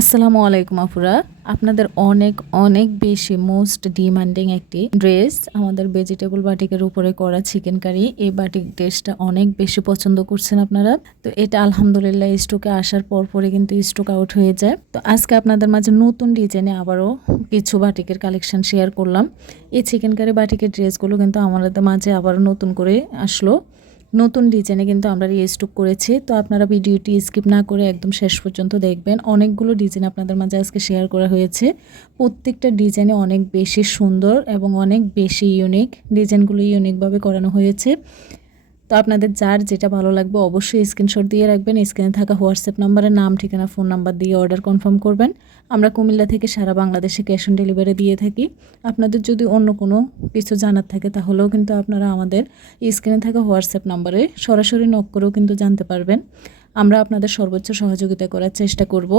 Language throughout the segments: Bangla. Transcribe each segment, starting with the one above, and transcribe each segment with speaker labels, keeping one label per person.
Speaker 1: আসসালামু আলাইকুম, আপুরা। আপনাদের অনেক অনেক বেশি মোস্ট ডিমান্ডিং একটি ড্রেস আমাদের ভেজিটেবল বাটিকের উপরে করা চিকেন কারি এই বাটিক ড্রেসটা অনেক বেশি পছন্দ করছেন আপনারা। তো এটা আলহামদুলিল্লাহ স্টকে আসার পর পরে কিন্তু স্টক আউট হয়ে যায়। তো আজকে আপনাদের মাঝে নতুন ডিজাইনে আবারও কিছু বাটিকের কালেকশন শেয়ার করলাম। এই চিকেন কারি বাটিকের ড্রেসগুলো কিন্তু আমাদের মাঝে আবারও নতুন করে আসলো। নতুন ডিজাইনে কিন্তু আমরা রিস্টক করেছি, তো আপনারা ভিডিওটি স্কিপ না করে একদম শেষ পর্যন্ত দেখবেন। অনেকগুলো ডিজাইন আপনাদের মাঝে আজকে শেয়ার করা হয়েছে। প্রত্যেকটা ডিজাইনে অনেক বেশি সুন্দর এবং অনেক বেশি ইউনিক ডিজাইনগুলো ইউনিকভাবে করানো হয়েছে। তো আপনাদের যার যেটা ভালো লাগবে অবশ্যই স্ক্রিনশট দিয়ে রাখবেন। স্ক্রিনে থাকা হোয়াটসঅ্যাপ নাম্বারে নাম, ঠিকানা ফোন নাম্বার দিয়ে অর্ডার কনফার্ম করবেন। আমরা কুমিল্লা থেকে সারা বাংলাদেশে ক্যাশ অন ডেলিভারি দিয়ে থাকি। আপনাদের যদি অন্য কোনো কিছু জানার থাকে তাহলেও কিন্তু আপনারা আমাদের স্ক্রিনে থাকা হোয়াটসঅ্যাপ নাম্বারে সরাসরি নক করেও কিন্তু জানতে পারবেন। আমরা আপনাদের সর্বোচ্চ সহযোগিতা করার চেষ্টা করব।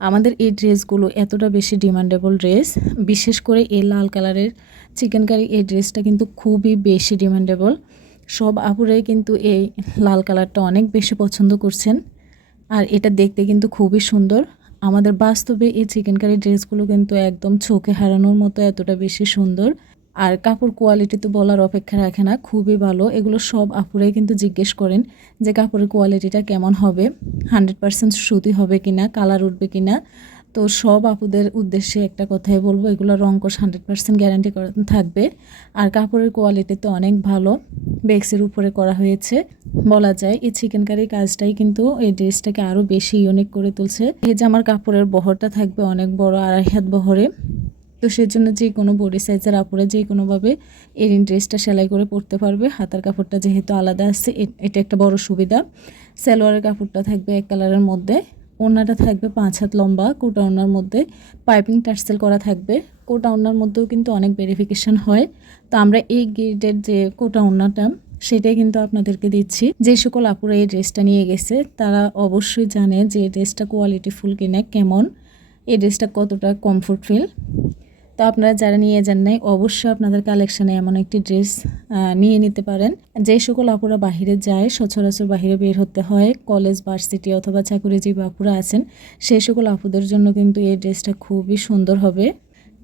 Speaker 1: আমাদের এই ড্রেসগুলো এতটা বেশি ডিমান্ডেবল ড্রেস বিশেষ করে এই লাল কালারের চিকেন কারি এই ড্রেসটা কিন্তু খুবই বেশি ডিমান্ডেবল সব আপুরাই কিন্তু এই লাল কালারটা অনেক বেশি পছন্দ করছেন। আর এটা দেখতে কিন্তু খুবই সুন্দর। আমাদের বাস্তবে এই চিকেন কারি ড্রেসগুলো কিন্তু একদম চোখে হারানোর মতো এতটা বেশি সুন্দর। আর কাপড় কোয়ালিটি তো বলার অপেক্ষা রাখে না, খুবই ভালো। এগুলো সব আপুরাই কিন্তু জিজ্ঞেস করেন যে কাপড়ের কোয়ালিটিটা কেমন হবে হান্ড্রেড পারসেন্ট সুতি হবে কি না কালার উঠবে কি না তো সব আপুদের উদ্দেশ্যে একটা কথাই বলব, এগুলো রঙ্কশ হান্ড্রেড পার্সেন্ট গ্যারান্টি থাকবে। আর কাপড়ের কোয়ালিটি তো অনেক ভালো। বেক্সের উপরে করা হয়েছে। বলা যায় এই চিকেন কারির কাজটাই কিন্তু এই ড্রেসটাকে আরও বেশি ইউনিক করে তুলছে। এই যে আমার কাপড়ের বহরটা থাকবে অনেক বড় আড়াই হাত বহরে। তো সেজন্য যে কোনো বডি সাইজের আপুরে যে কোনোভাবে এই ড্রেসটা সেলাই করে পরতে পারবে। হাতার কাপড়টা যেহেতু আলাদা আসছে এটা একটা বড় সুবিধা। সালোয়ারের কাপড়টা থাকবে এক কালারের মধ্যে। ওনাটা থাকবে পাঁচ হাত লম্বা কোটা ওনার মধ্যে পাইপিং টার্সেল করা থাকবে। কোটা ওনার মধ্যেও কিন্তু অনেক ভেরিফিকেশান হয়। তো আমরা এই গেটের যে কোটা ওনাটা সেটাই কিন্তু আপনাদেরকে দিচ্ছি। যে সকল আপুরা এই ড্রেসটা নিয়ে গেছে, তারা অবশ্যই জানে যে ড্রেসটা কোয়ালিটিফুল কিনা কেমন। এই ড্রেসটা কতটা কমফোর্ট ফিল তো আপনারা যারা নিয়ে যান নাই, অবশ্যই আপনাদের কালেকশানে এমন একটি ড্রেস নিয়ে নিতে পারেন। যে সকল আপুরা বাহিরে যায়, সচরাচর বাহিরে বের হতে হয় কলেজ ভার্সিটি অথবা চাকুরিজীবী আপুরা আছেন সেই সকল আপুদের জন্য কিন্তু এই ড্রেসটা খুবই সুন্দর হবে।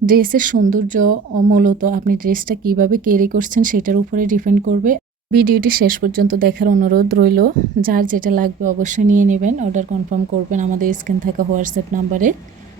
Speaker 1: ড্রেসের সৌন্দর্য মূলত আপনি ড্রেসটা কীভাবে ক্যারি করছেন সেটার উপরে ডিপেন্ড করবে। ভিডিওটি শেষ পর্যন্ত দেখার অনুরোধ রইল। যার যেটা লাগবে অবশ্যই নিয়ে নেবেন অর্ডার কনফার্ম করবেন আমাদের স্ক্রিন থাকা হোয়াটসঅ্যাপ নাম্বারে।